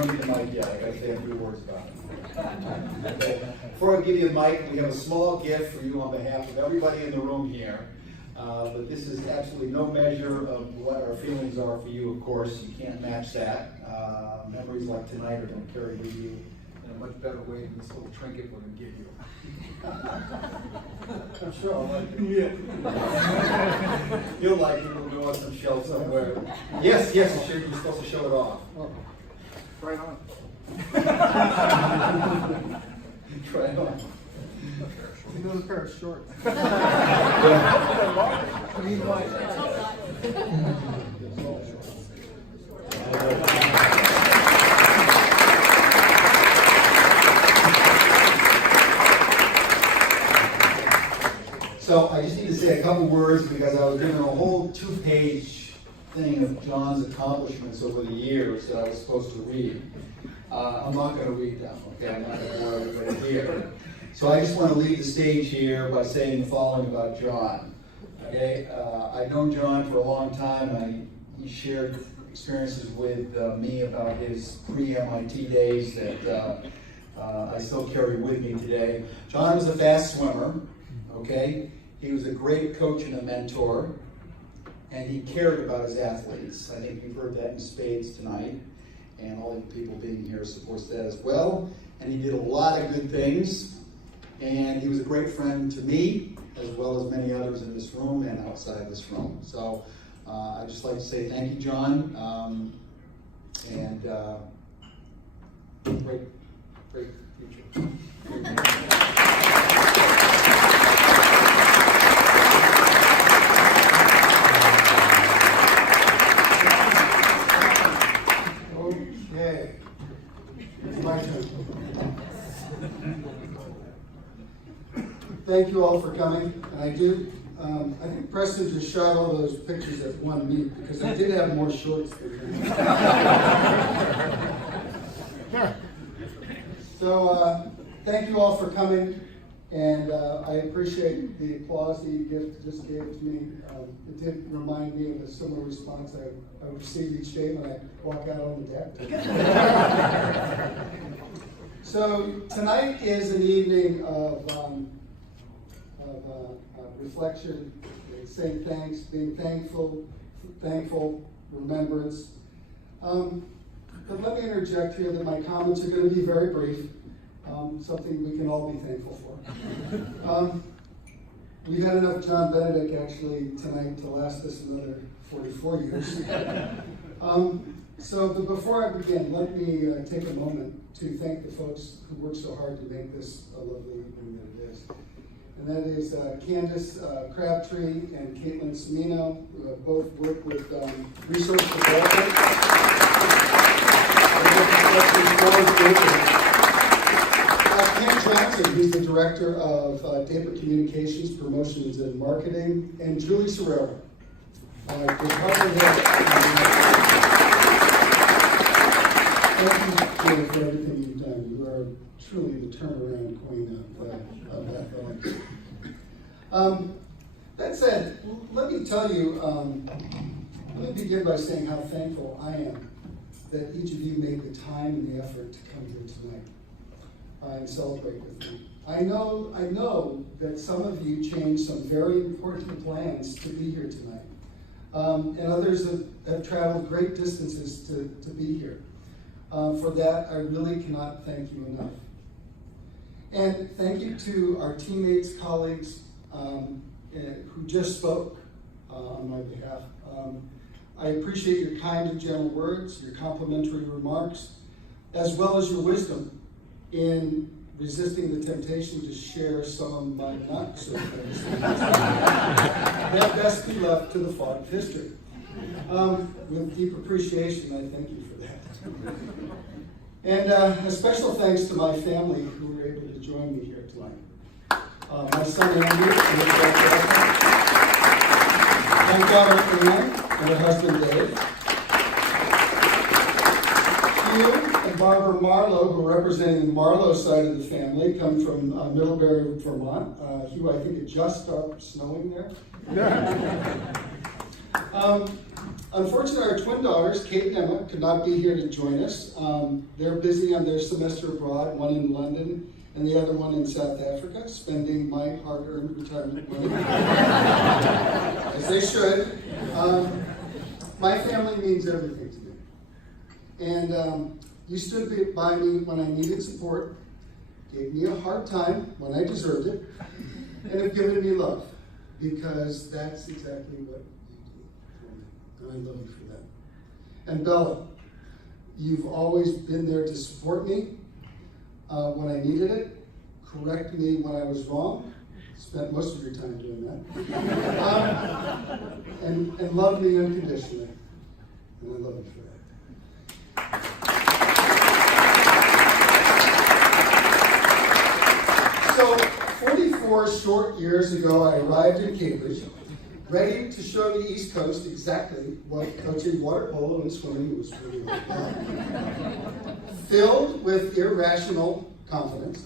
don't need the mic yet. I got to say a few words about it. Okay. Before I give you the mic, we have a small gift for you on behalf of everybody in the room here. But this is absolutely no measure of what our feelings are for you, of course. You can't match that. Memories like tonight are going to carry with you in a much better way than this little trinket we're going to give you. I'm sure I'll like it. Yeah. You'll like it. We'll go on some shelf somewhere. Yes, you're supposed to show it off. Oh, right on. Try it on. You know, a pair of shorts. Yeah. I mean, why? So I just need to say a couple words because I was given a whole 2-page thing of John's accomplishments over the years that I was supposed to read. I'm not going to read them, okay? I'm not going to bore everybody here. So I just want to leave the stage here by saying the following about John. Okay, I've known John for a long time. He shared experiences with me about his pre-MIT days that I still carry with me today. John was a fast swimmer. Okay, he was a great coach and a mentor, and he cared about his athletes. I think you've heard that in spades tonight, and all the people being here supports that as well. And he did a lot of good things. And he was a great friend to me, as well as many others in this room and outside this room. So I'd just like to say thank you, John. Great future. Okay. It's my turn. Thank you all for coming. And I think Preston just shot all those pictures at one meet because I did have more shorts than him. So thank you all for coming, and I appreciate the applause that you just gave to me. It did remind me of a similar response I receive each day when I walk out on the deck. So tonight is an evening of reflection, saying thanks, being thankful, remembrance. But let me interject here that my comments are going to be very brief, something we can all be thankful for. We've had enough John Benedick actually tonight to last us another 44 years. But before I begin, let me take a moment to thank the folks who worked so hard to make this a lovely evening that it is. And that is Candace Crabtree and Caitlin Semino, who have both worked with resource development. Ken Johnson, who's the director of Data Communications, Promotions, and Marketing, and Julie Serrero. Thank you for everything you've done. You are truly the turnaround queen of that film. That said, let me tell you, let me begin by saying how thankful I am that each of you made the time and the effort to come here tonight and celebrate with me. I know that some of you changed some very important plans to be here tonight. And others have traveled great distances to be here. For that, I really cannot thank you enough. And thank you to our teammates, colleagues who just spoke on my behalf. I appreciate your kind and gentle words, your complimentary remarks, as well as your wisdom in resisting the temptation to share some of my not so good things. That best be left to the fog of history. With deep appreciation, I thank you for that. And a special thanks to my family who were able to join me here tonight. My son Andrew, and his wife Jessica, my daughter Anne, and her husband Dave. Hugh and Barbara Marlowe, who are representing the Marlowe side of the family, come from Middlebury, Vermont. Hugh, I think it just stopped snowing there. Unfortunately, our twin daughters, Kate and Emma, could not be here to join us. They're busy on their semester abroad, one in London and the other one in South Africa, spending my hard-earned retirement money, as they should. My family means everything to me. And you stood by me when I needed support, gave me a hard time when I deserved it, and have given me love, because that's exactly what you do. And I love you for that. And Bella, you've always been there to support me when I needed it, correct me when I was wrong. Spent most of your time doing that. And love me unconditionally. And I love you for that. So, 44 short years ago, I arrived in Cambridge, ready to show the East Coast exactly what coaching water polo and swimming was really like. Filled with irrational confidence,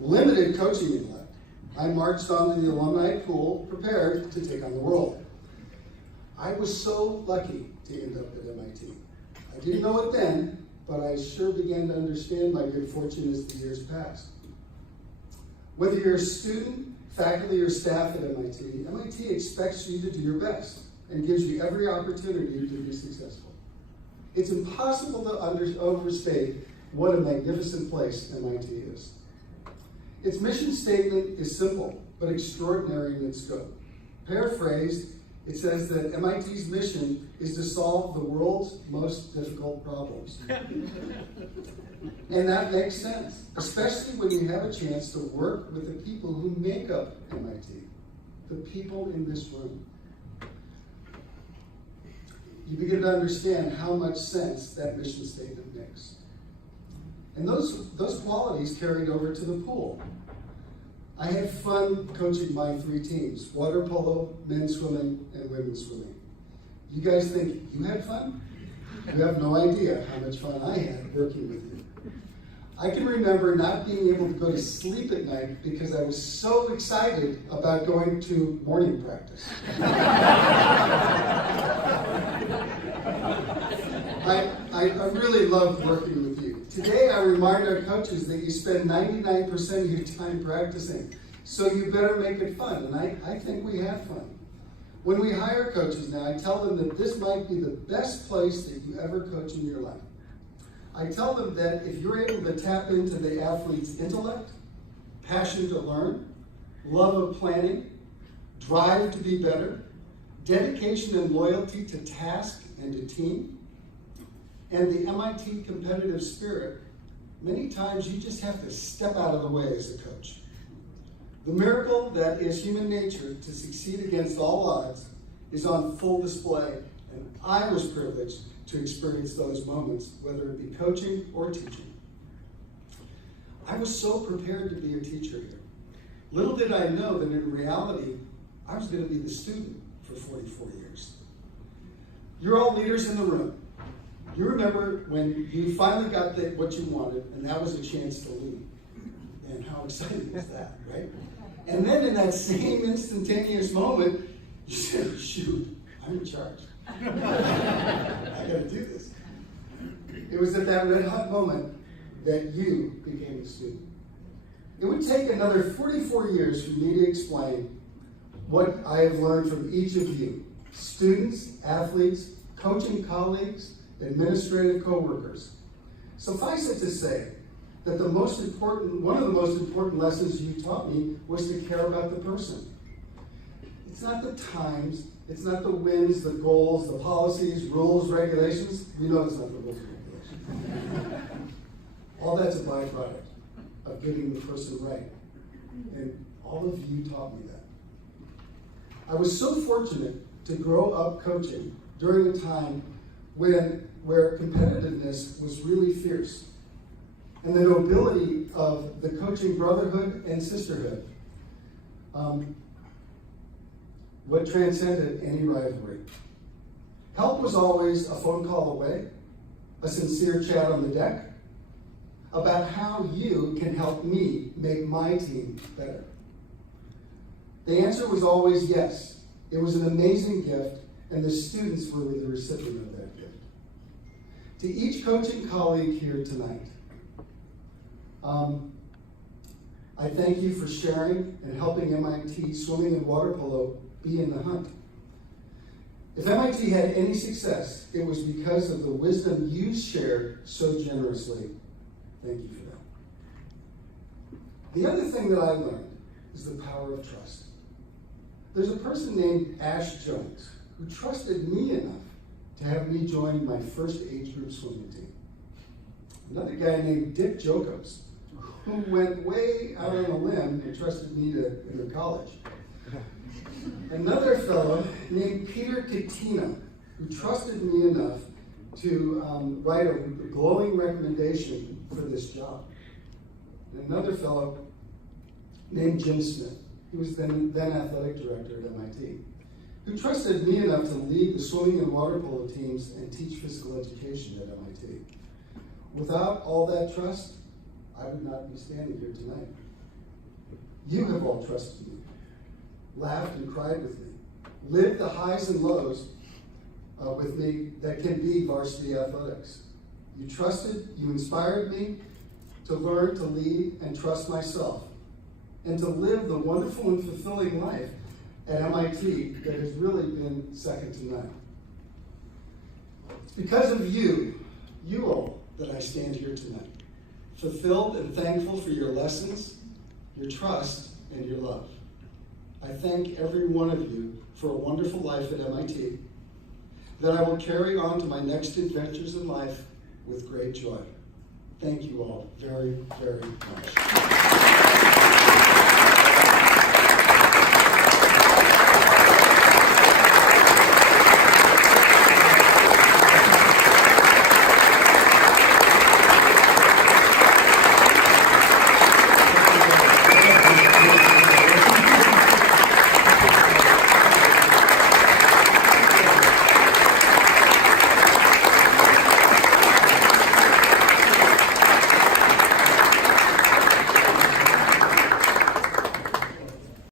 limited coaching intellect, I marched onto the alumni pool prepared to take on the world. I was so lucky to end up at MIT. I didn't know it then, but I sure began to understand my good fortune as the years passed. Whether you're a student, faculty, or staff at MIT, MIT expects you to do your best and gives you every opportunity to be successful. It's impossible to overstate what a magnificent place MIT is. Its mission statement is simple, but extraordinary in its scope. Paraphrased, it says that MIT's mission is to solve the world's most difficult problems. And that makes sense, especially when you have a chance to work with the people who make up MIT, the people in this room. You begin to understand how much sense that mission statement makes. And those qualities carried over to the pool. I had fun coaching my 3 teams, water polo, men's swimming, and women's swimming. You guys think you had fun? You have no idea how much fun I had working with you. I can remember not being able to go to sleep at night because I was so excited about going to morning practice. I really loved working with you. Today I remind our coaches that you spend 99% of your time practicing, so you better make it fun, and I think we have fun. When we hire coaches now, I tell them that this might be the best place that you ever coach in your life. I tell them that if you're able to tap into the athlete's intellect, passion to learn, love of planning, drive to be better, dedication and loyalty to task and to team, and the MIT competitive spirit, many times you just have to step out of the way as a coach. The miracle that is human nature to succeed against all odds is on full display, and I was privileged to experience those moments, whether it be coaching or teaching. I was so prepared to be a teacher here. Little did I know that in reality, I was going to be the student for 44 years. You're all leaders in the room. You remember when you finally got what you wanted, and that was a chance to lead. And how exciting was that, right? And then in that same instantaneous moment, you said, shoot, I'm in charge. I gotta do this. It was at that red hot moment that you became a student. It would take another 44 years for me to explain what I have learned from each of you, students, athletes, coaching colleagues, administrative coworkers. Suffice it to say that one of the most important lessons you taught me was to care about the person. It's not the times, it's not the wins, the goals, the policies, rules, regulations. We know it's not the rules and regulations. All that's a byproduct of getting the person right. And all of you taught me that. I was so fortunate to grow up coaching during a time where competitiveness was really fierce, and the nobility of the coaching brotherhood and sisterhood, what transcended any rivalry. Help was always a phone call away, a sincere chat on the deck, about how you can help me make my team better. The answer was always yes. It was an amazing gift, and the students were the recipient of that gift. To each coaching colleague here tonight, I thank you for sharing and helping MIT swimming and water polo be in the hunt. If MIT had any success, it was because of the wisdom you shared so generously. Thank you for that. The other thing that I learned is the power of trust. There's a person named Ash Jones who trusted me enough to have me join my first age group swimming team. Another guy named Dick Jacobs, who went way out on a limb and trusted me to enter college. Another fellow named Peter Catino, who trusted me enough to write a glowing recommendation for this job. And another fellow named Jim Smith, who was then athletic director at MIT, who trusted me enough to lead the swimming and water polo teams and teach physical education at MIT. Without all that trust, I would not be standing here tonight. You have all trusted me, laughed and cried with me, lived the highs and lows with me that can be varsity athletics. You trusted, you inspired me to learn to lead and trust myself, and to live the wonderful and fulfilling life at MIT that has really been second to none. It's because of you all, that I stand here tonight, fulfilled and thankful for your lessons, your trust, and your love. I thank every one of you for a wonderful life at MIT that I will carry on to my next adventures in life with great joy. Thank you all very, very much.